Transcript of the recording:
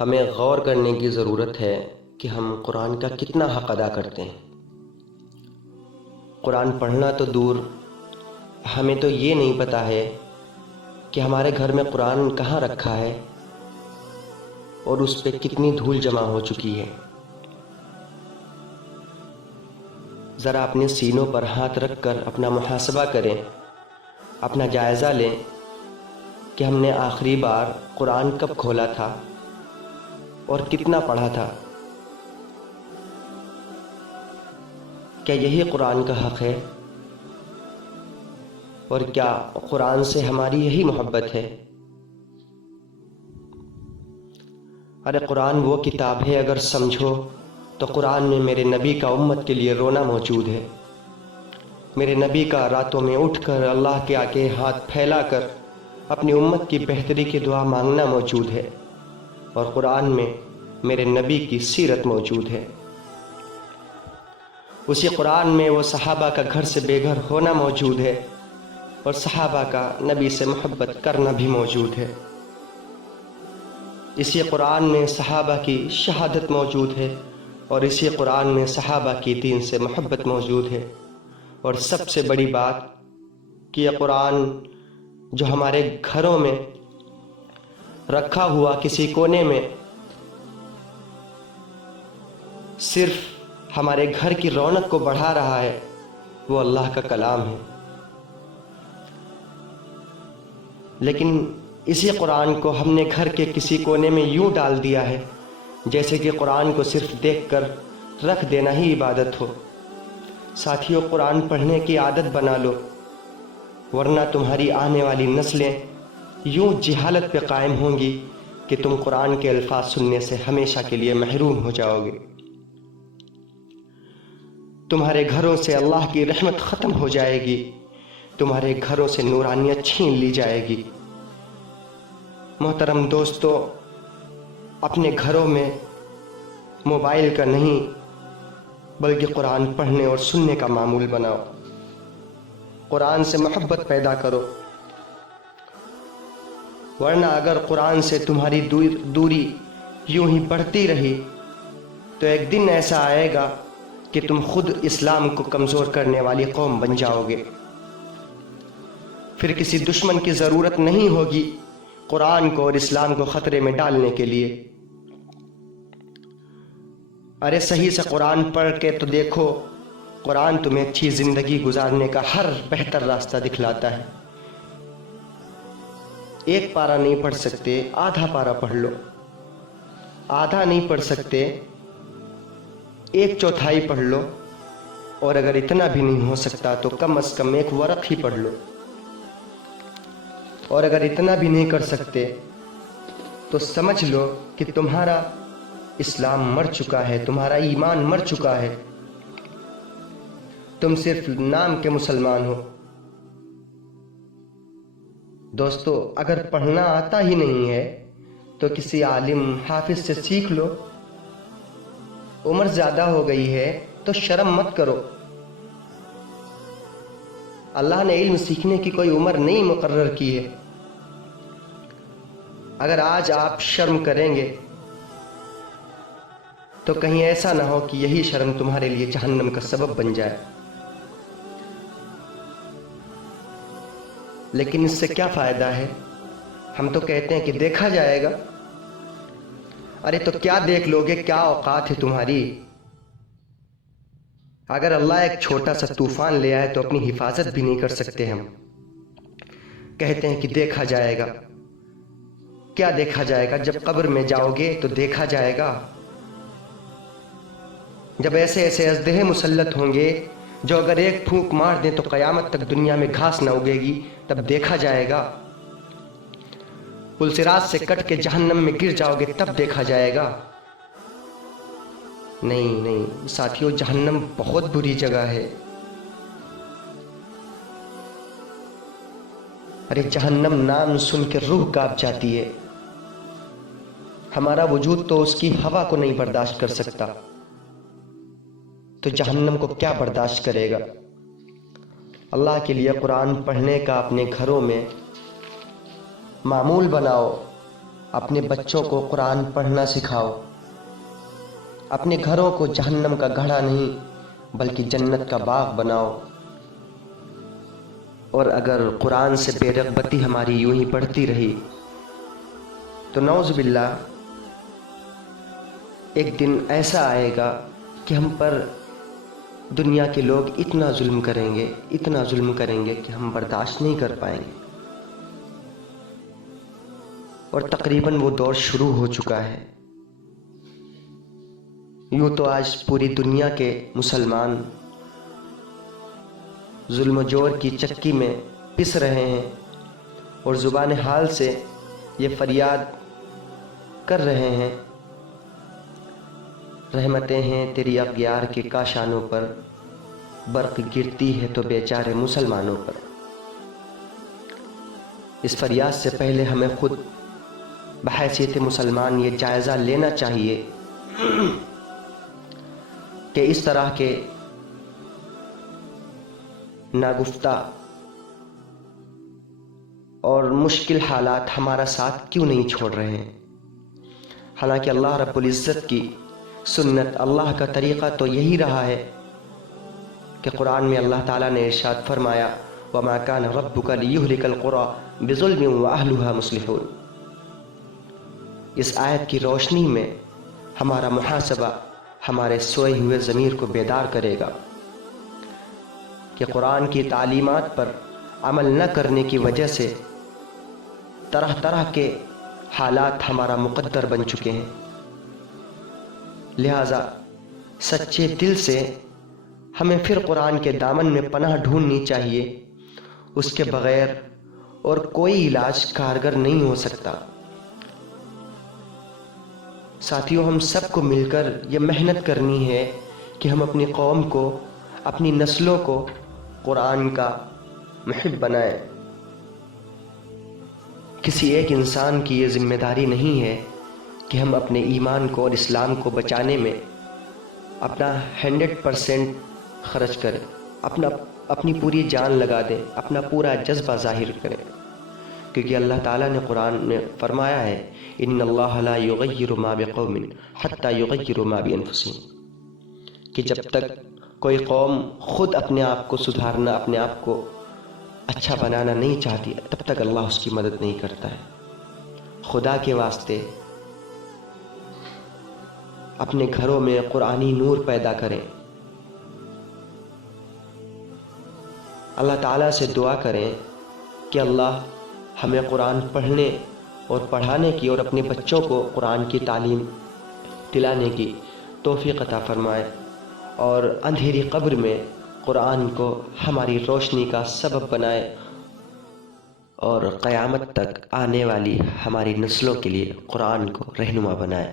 ہمیں غور کرنے کی ضرورت ہے کہ ہم قرآن کا کتنا حق ادا کرتے ہیں۔ قرآن پڑھنا تو دور، ہمیں تو یہ نہیں پتہ ہے کہ ہمارے گھر میں قرآن کہاں رکھا ہے اور اس پہ کتنی دھول جمع ہو چکی ہے۔ ذرا اپنے سینوں پر ہاتھ رکھ کر اپنا محاسبہ کریں، اپنا جائزہ لیں کہ ہم نے آخری بار قرآن کب کھولا تھا اور کتنا پڑھا تھا۔ کیا یہی قرآن کا حق ہے؟ اور کیا قرآن سے ہماری یہی محبت ہے؟ ارے قرآن وہ کتاب ہے، اگر سمجھو تو قرآن میں میرے نبی کا امت کے لیے رونا موجود ہے۔ میرے نبی کا راتوں میں اٹھ کر اللہ کے آگے ہاتھ پھیلا کر اپنی امت کی بہتری کی دعا مانگنا موجود ہے، اور قرآن میں میرے نبی کی سیرت موجود ہے۔ اسی قرآن میں وہ صحابہ کا گھر سے بے گھر ہونا موجود ہے، اور صحابہ کا نبی سے محبت کرنا بھی موجود ہے۔ اسی قرآن میں صحابہ کی شہادت موجود ہے، اور اسی قرآن میں صحابہ کی دین سے محبت موجود ہے۔ اور سب سے بڑی بات کہ یہ قرآن جو ہمارے گھروں میں رکھا ہوا کسی کونے میں صرف ہمارے گھر کی رونق کو بڑھا رہا ہے، وہ اللہ کا کلام ہے۔ لیکن اسی قرآن کو ہم نے گھر کے کسی کونے میں یوں ڈال دیا ہے جیسے کہ قرآن کو صرف دیکھ کر رکھ دینا ہی عبادت ہو۔ ساتھیوں، قرآن پڑھنے کی عادت بنا لو، ورنہ تمہاری آنے والی نسلیں یوں جہالت پہ قائم ہوں گی کہ تم قرآن کے الفاظ سننے سے ہمیشہ کے لیے محروم ہو جاؤ گے۔ تمہارے گھروں سے اللہ کی رحمت ختم ہو جائے گی، تمہارے گھروں سے نورانیت چھین لی جائے گی۔ محترم دوستو، اپنے گھروں میں موبائل کا نہیں بلکہ قرآن پڑھنے اور سننے کا معمول بناؤ۔ قرآن سے محبت پیدا کرو، ورنہ اگر قرآن سے تمہاری دوری یوں ہی بڑھتی رہی تو ایک دن ایسا آئے گا کہ تم خود اسلام کو کمزور کرنے والی قوم بن جاؤ گے۔ پھر کسی دشمن کی ضرورت نہیں ہوگی قرآن کو اور اسلام کو خطرے میں ڈالنے کے لیے۔ ارے صحیح سے قرآن پڑھ کے تو دیکھو، قرآن تمہیں اچھی زندگی گزارنے کا ہر بہتر راستہ دکھلاتا ہے۔ ایک پارہ نہیں پڑھ سکتے، آدھا پارہ پڑھ لو۔ آدھا نہیں پڑھ سکتے، ایک چوتھائی پڑھ لو، اور اگر اتنا بھی نہیں ہو سکتا تو کم از کم ایک ورق ہی پڑھ لو۔ اور اگر اتنا بھی نہیں کر سکتے تو سمجھ لو کہ تمہارا اسلام مر چکا ہے، تمہارا ایمان مر چکا ہے، تم صرف نام کے مسلمان ہو۔ دوستو، اگر پڑھنا آتا ہی نہیں ہے تو کسی عالم حافظ سے سیکھ لو۔ عمر زیادہ ہو گئی ہے تو شرم مت کرو۔ اللہ نے علم سیکھنے کی کوئی عمر نہیں مقرر کی ہے۔ اگر آج آپ شرم کریں گے تو کہیں ایسا نہ ہو کہ یہی شرم تمہارے لیے جہنم کا سبب بن جائے۔ لیکن اس سے کیا فائدہ ہے؟ ہم تو کہتے ہیں کہ دیکھا جائے گا۔ ارے تو کیا دیکھ لو گے؟ کیا اوقات ہے تمہاری؟ اگر اللہ ایک چھوٹا سا طوفان لے آئے تو اپنی حفاظت بھی نہیں کر سکتے ہم۔ کہتے ہیں کہ دیکھا جائے گا۔ کیا دیکھا جائے گا؟ جب قبر میں جاؤ گے تو دیکھا جائے گا۔ جب ایسے ایسے اژدہے مسلط ہوں گے جو اگر ایک پھونک مار دیں تو قیامت تک دنیا میں گھاس نہ اگے گی، تب دیکھا جائے گا۔ پلصراط سے کٹ کے جہنم میں گر جاؤ گے تب دیکھا جائے گا۔ نہیں ساتھیوں، جہنم بہت بری جگہ ہے۔ ارے جہنم نام سن کے روح کانپ جاتی ہے۔ ہمارا وجود تو اس کی ہوا کو نہیں برداشت کر سکتا، تو جہنم کو کیا برداشت کرے گا؟ اللہ کے لیے قرآن پڑھنے کا اپنے گھروں میں معمول بناؤ، اپنے بچوں کو قرآن پڑھنا سکھاؤ، اپنے گھروں کو جہنم کا گڑھا نہیں بلکہ جنت کا باغ بناؤ۔ اور اگر قرآن سے بے رغبتی ہماری یوں ہی بڑھتی رہی تو نعوذ باللہ ایک دن ایسا آئے گا کہ ہم پر دنیا کے لوگ اتنا ظلم کریں گے کہ ہم برداشت نہیں کر پائیں گے۔ اور تقریباً وہ دور شروع ہو چکا ہے۔ یوں تو آج پوری دنیا کے مسلمان ظلم و جور کی چکی میں پس رہے ہیں اور زبان حال سے یہ فریاد کر رہے ہیں، رحمتیں ہیں تیری اغیار کے کاشانوں پر، برق گرتی ہے تو بیچارے مسلمانوں پر۔ اس فریاد سے پہلے ہمیں خود بحیثیت مسلمان یہ جائزہ لینا چاہیے کہ اس طرح کے ناگفتہ اور مشکل حالات ہمارا ساتھ کیوں نہیں چھوڑ رہے ہیں۔ حالانکہ اللہ رب العزت کی سنت، اللہ کا طریقہ تو یہی رہا ہے کہ قرآن میں اللہ تعالیٰ نے ارشاد فرمایا وَمَا كَانَ رَبُّكَ لِيُهْلِكَ الْقُرَىٰ بِظُلْمٍ وَأَهْلُهَا مُصْلِحُونَ۔ اس آیت کی روشنی میں ہمارا محاسبہ ہمارے سوئے ہوئے ضمیر کو بیدار کرے گا کہ قرآن کی تعلیمات پر عمل نہ کرنے کی وجہ سے طرح طرح کے حالات ہمارا مقدر بن چکے ہیں۔ لہٰذا سچے دل سے ہمیں پھر قرآن کے دامن میں پناہ ڈھونڈنی چاہیے، اس کے بغیر اور کوئی علاج کارگر نہیں ہو سکتا۔ ساتھیوں، ہم سب کو مل کر یہ محنت کرنی ہے کہ ہم اپنی قوم کو، اپنی نسلوں کو قرآن کا محب بنائیں۔ کسی ایک انسان کی یہ ذمہ داری نہیں ہے کہ ہم اپنے ایمان کو اور اسلام کو بچانے میں اپنا 100% خرچ کریں، اپنی پوری جان لگا دیں، اپنا پورا جذبہ ظاہر کریں، کیونکہ اللہ تعالیٰ نے قرآن میں فرمایا ہے ان اللہ لا یغیر ما بقوم حتی یغیروا ما بانفسہم، کہ جب تک کوئی قوم خود اپنے آپ کو سدھارنا، اپنے آپ کو اچھا بنانا نہیں چاہتی، تب تک اللہ اس کی مدد نہیں کرتا ہے۔ خدا کے واسطے اپنے گھروں میں قرآنی نور پیدا کریں، اللہ تعالیٰ سے دعا کریں کہ اللہ ہمیں قرآن پڑھنے اور پڑھانے کی اور اپنے بچوں کو قرآن کی تعلیم دلانے کی توفیق عطا فرمائے، اور اندھیری قبر میں قرآن کو ہماری روشنی کا سبب بنائے، اور قیامت تک آنے والی ہماری نسلوں کے لیے قرآن کو رہنما بنائے۔